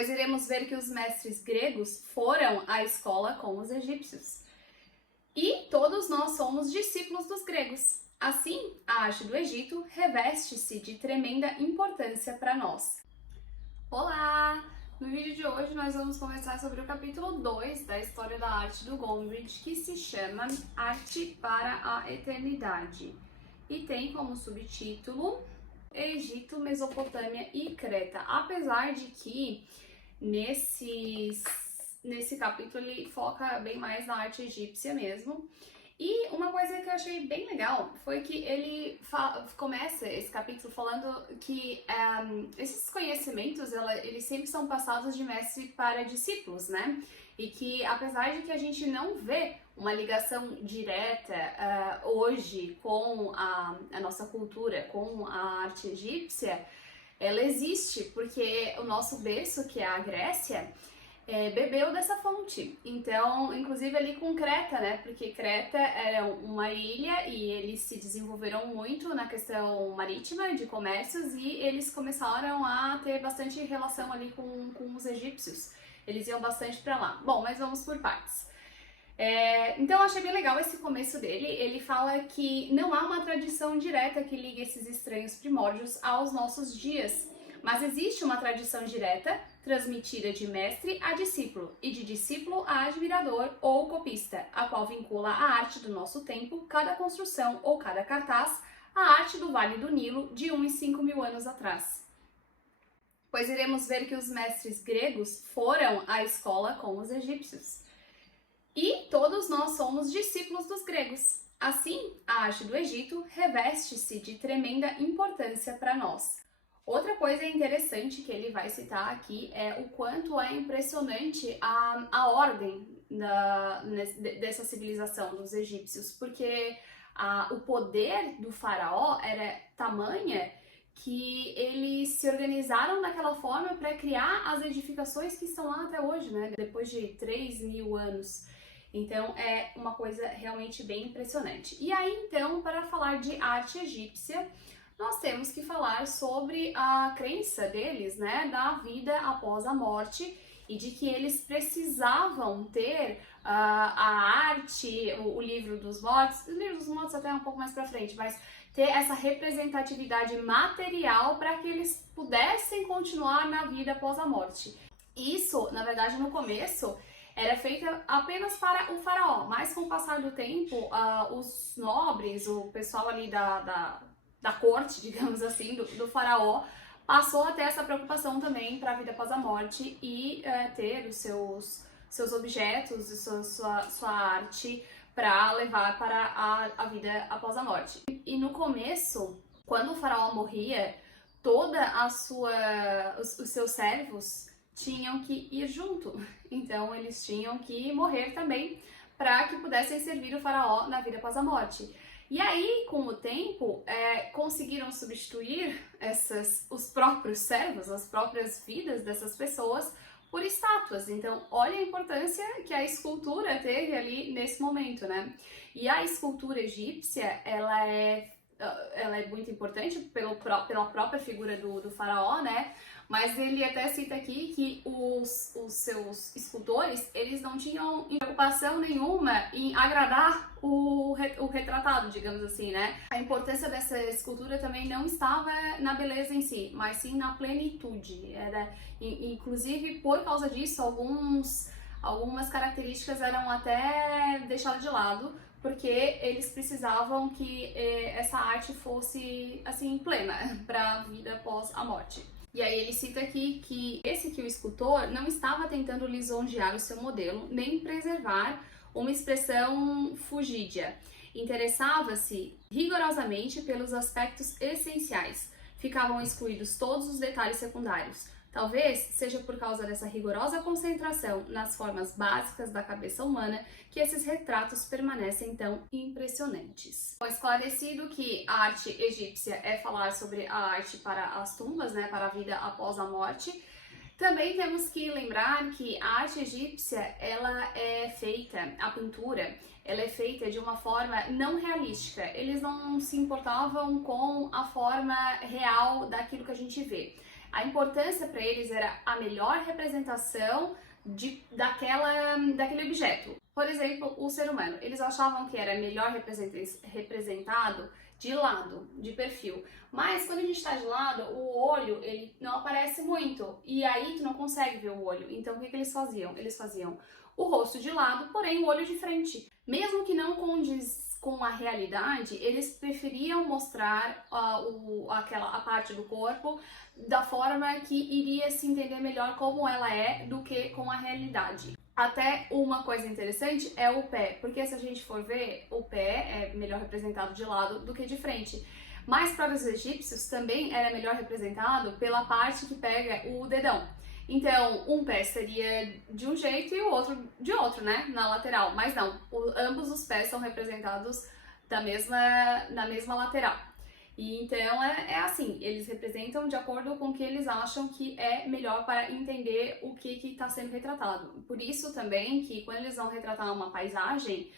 pois iremos ver que os mestres gregos foram à escola com os egípcios. E todos nós somos discípulos dos gregos. Assim, a arte do Egito reveste-se de tremenda importância para nós. Olá! No vídeo de hoje nós vamos conversar sobre o capítulo 2 da história da arte do Gombrich, que se chama Arte para a Eternidade. E tem como subtítulo Egito, Mesopotâmia e Creta. Apesar de que nesse capítulo ele foca bem mais na arte egípcia mesmo. E uma coisa que eu achei bem legal foi que ele começa esse capítulo falando que esses conhecimentos eles sempre são passados de mestre para discípulos, né? E que apesar de que a gente não vê uma ligação direta hoje com a nossa cultura, com a arte egípcia, ela existe porque o nosso berço, que é a Grécia, bebeu dessa fonte. Então, inclusive ali com Creta, né? Porque Creta era uma ilha e eles se desenvolveram muito na questão marítima, de comércios, e eles começaram a ter bastante relação ali com os egípcios. Eles iam bastante para lá. Bom, mas vamos por partes. Então eu achei bem legal esse começo dele. Ele fala que não há uma tradição direta que ligue esses estranhos primórdios aos nossos dias, mas existe uma tradição direta, transmitida de mestre a discípulo e de discípulo a admirador ou copista, a qual vincula a arte do nosso tempo, cada construção ou cada cartaz, à arte do Vale do Nilo de 1 e 5 mil anos atrás. Pois iremos ver que os mestres gregos foram à escola com os egípcios. E todos nós somos discípulos dos gregos. Assim, a arte do Egito reveste-se de tremenda importância para nós. Outra coisa interessante que ele vai citar aqui é o quanto é impressionante a ordem dessa civilização dos egípcios, porque o poder do faraó era tamanha que eles se organizaram daquela forma para criar as edificações que estão lá até hoje, né? Depois de 3 mil anos. Então é uma coisa realmente bem impressionante. E aí então, para falar de arte egípcia, nós temos que falar sobre a crença deles, né, da vida após a morte e de que eles precisavam ter a arte, o livro dos mortos, o livro dos mortos até um pouco mais pra frente, mas ter essa representatividade material para que eles pudessem continuar na vida após a morte. Isso, na verdade, no começo era feita apenas para o faraó, mas com o passar do tempo, os nobres, o pessoal ali da corte, digamos assim, do faraó, passou a ter essa preocupação também para a vida após a morte e ter os seus objetos, sua arte para levar para a vida após a morte. E no começo, quando o faraó morria, os seus servos tinham que ir junto, então eles tinham que morrer também para que pudessem servir o faraó na vida após a morte. E aí, com o tempo, conseguiram substituir os próprios servos, as próprias vidas dessas pessoas, por estátuas. Então, olha a importância que a escultura teve ali nesse momento, né? E a escultura egípcia, ela é muito importante pela própria figura do faraó, né? Mas ele até cita aqui que os seus escultores, eles não tinham preocupação nenhuma em agradar o retratado, digamos assim, né? A importância dessa escultura também não estava na beleza em si, mas sim na plenitude. Inclusive, por causa disso, algumas características eram até deixadas de lado, porque eles precisavam que essa arte fosse, assim, plena para a vida após a morte. E aí ele cita aqui que o escultor não estava tentando lisonjear o seu modelo, nem preservar uma expressão fugídia. Interessava-se rigorosamente pelos aspectos essenciais. Ficavam excluídos todos os detalhes secundários. Talvez seja por causa dessa rigorosa concentração nas formas básicas da cabeça humana que esses retratos permanecem tão impressionantes. Bom, esclarecido que a arte egípcia é falar sobre a arte para as tumbas, né, para a vida após a morte, também temos que lembrar que a arte egípcia, a pintura, ela é feita de uma forma não realística. Eles não se importavam com a forma real daquilo que a gente vê. A importância para eles era a melhor representação daquele objeto. Por exemplo, o ser humano. Eles achavam que era melhor representado de lado, de perfil. Mas quando a gente está de lado, o olho ele não aparece muito. E aí tu não consegue ver o olho. Então o que eles faziam? Eles faziam o rosto de lado, porém o olho de frente. Mesmo que não condiz com a realidade, eles preferiam mostrar a parte do corpo da forma que iria se entender melhor como ela é do que com a realidade. Até uma coisa interessante é o pé, porque se a gente for ver, o pé é melhor representado de lado do que de frente. Mas para os egípcios também era melhor representado pela parte que pega o dedão. Então, um pé seria de um jeito e o outro de outro, né? Na lateral. Mas não, ambos os pés são representados na mesma lateral. E então é assim, eles representam de acordo com o que eles acham que é melhor para entender o que está sendo retratado. Por isso também que quando eles vão retratar uma paisagem,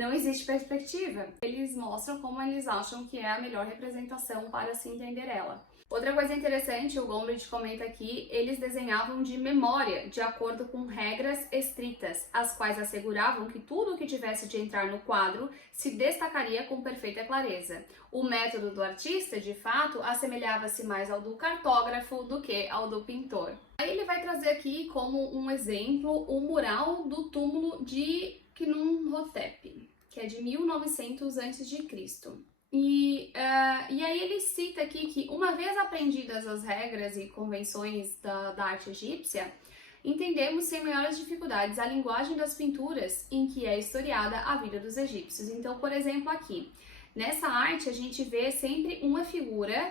não existe perspectiva. Eles mostram como eles acham que é a melhor representação para se entender ela. Outra coisa interessante, o Gombrich comenta aqui, eles desenhavam de memória, de acordo com regras estritas, as quais asseguravam que tudo o que tivesse de entrar no quadro se destacaria com perfeita clareza. O método do artista, de fato, assemelhava-se mais ao do cartógrafo do que ao do pintor. Aí ele vai trazer aqui como um exemplo o mural do túmulo de Khnumhotep, que é de 1900 a.C. E aí ele cita aqui que, uma vez aprendidas as regras e convenções da arte egípcia, entendemos sem maiores dificuldades a linguagem das pinturas em que é historiada a vida dos egípcios. Então, por exemplo, aqui, nessa arte a gente vê sempre uma figura,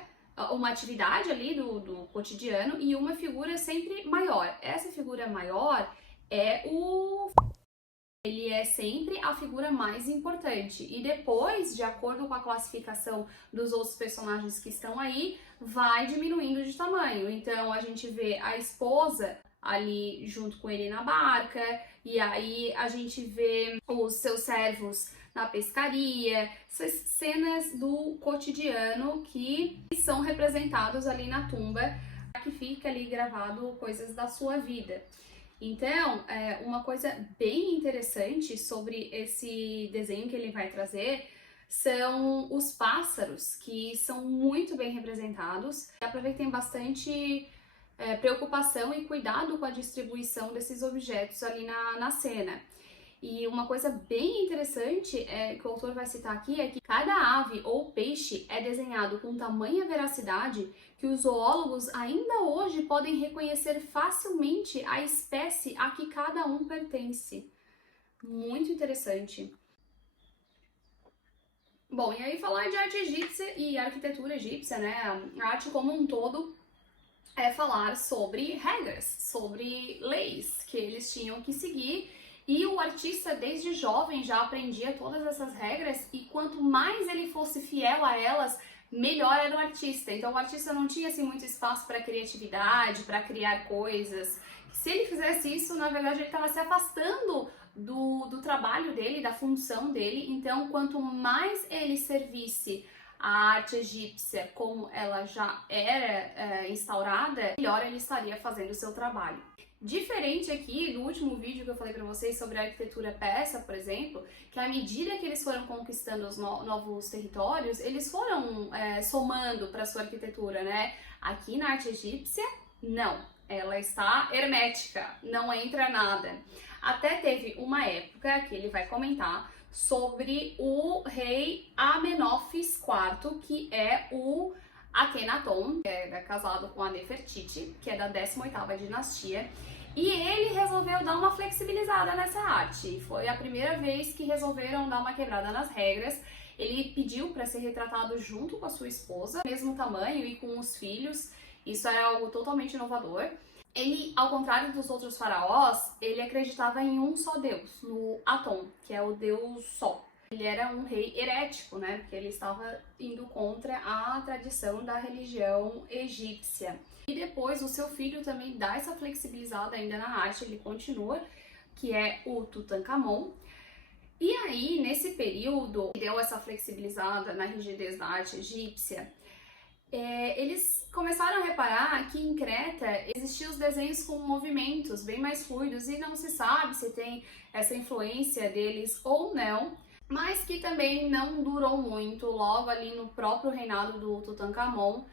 uma atividade ali do cotidiano e uma figura sempre maior. Essa figura maior ele é sempre a figura mais importante. E depois, de acordo com a classificação dos outros personagens que estão aí, vai diminuindo de tamanho. Então a gente vê a esposa ali junto com ele na barca, e aí a gente vê os seus servos na pescaria, essas cenas do cotidiano que são representados ali na tumba, que fica ali gravado coisas da sua vida. Então, uma coisa bem interessante sobre esse desenho que ele vai trazer são os pássaros, que são muito bem representados. Dá pra ver que tem bastante preocupação e cuidado com a distribuição desses objetos ali na cena. E uma coisa bem interessante que o autor vai citar aqui é que cada ave ou peixe é desenhado com tamanha veracidade que os zoólogos ainda hoje podem reconhecer facilmente a espécie a que cada um pertence. Muito interessante. Bom, e aí falar de arte egípcia e arquitetura egípcia, né? A arte como um todo é falar sobre regras, sobre leis que eles tinham que seguir. E o artista, desde jovem, já aprendia todas essas regras, e quanto mais ele fosse fiel a elas, melhor era o artista. Então o artista não tinha assim muito espaço para criatividade, para criar coisas. Se ele fizesse isso, na verdade ele estava se afastando do trabalho dele, da função dele. Então quanto mais ele servisse a arte egípcia como ela já era instaurada, melhor ele estaria fazendo o seu trabalho. Diferente aqui do último vídeo que eu falei para vocês sobre a arquitetura persa, por exemplo, que à medida que eles foram conquistando os novos territórios, eles foram somando para sua arquitetura, né? Aqui na arte egípcia, não. Ela está hermética, não entra nada. Até teve uma época que ele vai comentar sobre o rei Amenófis IV, que é o Akhenaton, que é casado com a Nefertiti, que é da 18ª dinastia, e ele resolveu dar uma flexibilizada nessa arte. Foi a primeira vez que resolveram dar uma quebrada nas regras. Ele pediu para ser retratado junto com a sua esposa, mesmo tamanho e com os filhos. Isso era algo totalmente inovador. Ele, ao contrário dos outros faraós, ele acreditava em um só deus, no Aton, que é o deus Sol. Ele era um rei herético, né? Porque ele estava indo contra a tradição da religião egípcia. E depois o seu filho também dá essa flexibilizada ainda na arte, ele continua, que é o Tutankhamon. E aí, nesse período, que deu essa flexibilizada na rigidez da arte egípcia, Eles começaram a reparar que em Creta existiam os desenhos com movimentos bem mais fluidos e não se sabe se tem essa influência deles ou não, mas que também não durou muito. Logo ali no próprio reinado do Tutankhamon,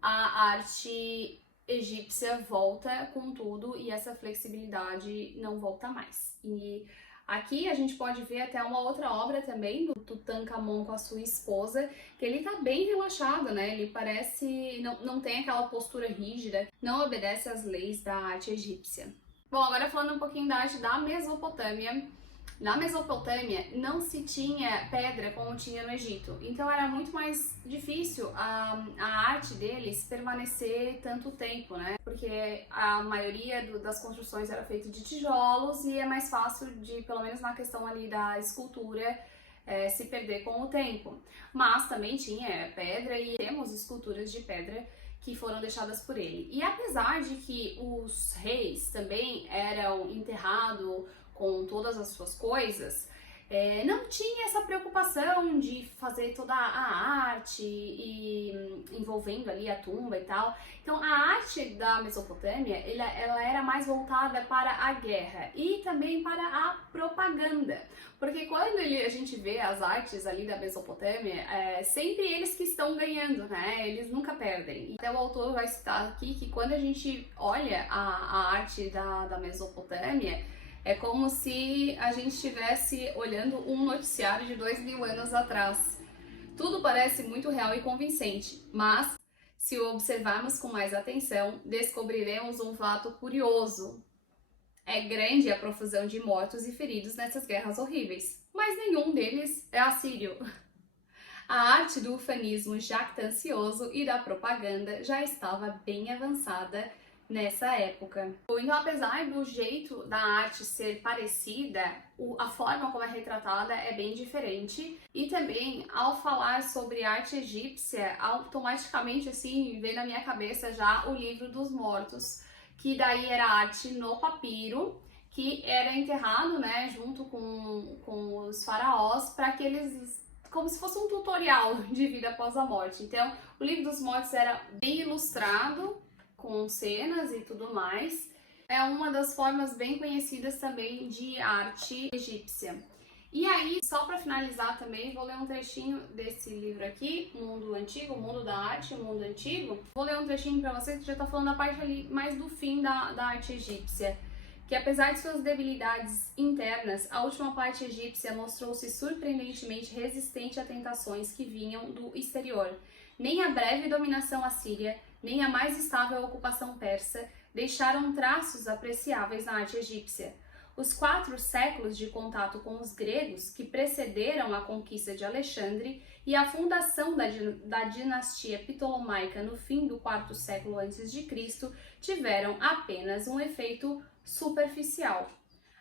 a arte egípcia volta com tudo e essa flexibilidade não volta mais. E aqui a gente pode ver até uma outra obra também do Tutankhamon com a sua esposa, que ele tá bem relaxado, né? Ele parece, não tem aquela postura rígida, não obedece às leis da arte egípcia. Bom, agora falando um pouquinho da arte da Mesopotâmia. Na Mesopotâmia não se tinha pedra como tinha no Egito, então era muito mais difícil a arte deles permanecer tanto tempo, né? Porque a maioria das construções era feita de tijolos e é mais fácil de, pelo menos na questão ali da escultura, se perder com o tempo. Mas também tinha pedra e temos esculturas de pedra que foram deixadas por ele. E apesar de que os reis também eram enterrados com todas as suas coisas, não tinha essa preocupação de fazer toda a arte e envolvendo ali a tumba e tal. Então a arte da Mesopotâmia, ela era mais voltada para a guerra e também para a propaganda. Porque quando a gente vê as artes ali da Mesopotâmia, sempre eles que estão ganhando, né? Eles nunca perdem. Até o autor vai citar aqui que quando a gente olha a arte da Mesopotâmia, é como se a gente estivesse olhando um noticiário de 2000 anos atrás. Tudo parece muito real e convincente, mas se o observarmos com mais atenção, descobriremos um fato curioso. É grande a profusão de mortos e feridos nessas guerras horríveis, mas nenhum deles é assírio. A arte do ufanismo jactancioso e da propaganda já estava bem avançada nessa época. Então, apesar do jeito da arte ser parecida, a forma como é retratada é bem diferente. E também, ao falar sobre arte egípcia, automaticamente assim vem na minha cabeça já o Livro dos Mortos, que daí era arte no papiro, que era enterrado, né, junto com os faraós, para que eles, como se fosse um tutorial de vida após a morte. Então, o Livro dos Mortos era bem ilustrado, com cenas e tudo mais. É uma das formas bem conhecidas também de arte egípcia. E aí, só para finalizar também, vou ler um trechinho desse livro aqui, Mundo Antigo, Mundo da Arte, Mundo Antigo. Vou ler um trechinho para vocês que já tá falando da parte ali mais do fim da arte egípcia. Que apesar de suas debilidades internas, a última parte egípcia mostrou-se surpreendentemente resistente a tentações que vinham do exterior. Nem a breve dominação assíria, nem a mais estável ocupação persa deixaram traços apreciáveis na arte egípcia. Os 4 séculos de contato com os gregos, que precederam a conquista de Alexandre e a fundação da dinastia ptolomaica no fim do 4º século a.C., tiveram apenas um efeito superficial.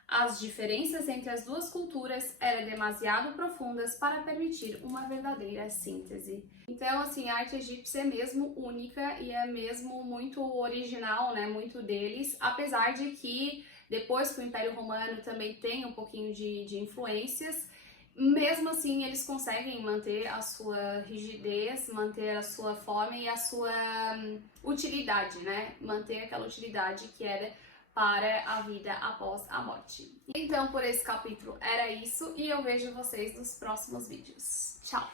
As diferenças entre as duas culturas eram demasiado profundas para permitir uma verdadeira síntese. Então, assim, a arte egípcia é mesmo única e é mesmo muito original, né? Muito deles, apesar de que depois que o Império Romano também tem um pouquinho de influências, mesmo assim eles conseguem manter a sua rigidez, manter a sua forma e a sua utilidade, né? Manter aquela utilidade que era para a vida após a morte. Então, por esse capítulo era isso e eu vejo vocês nos próximos vídeos. Tchau!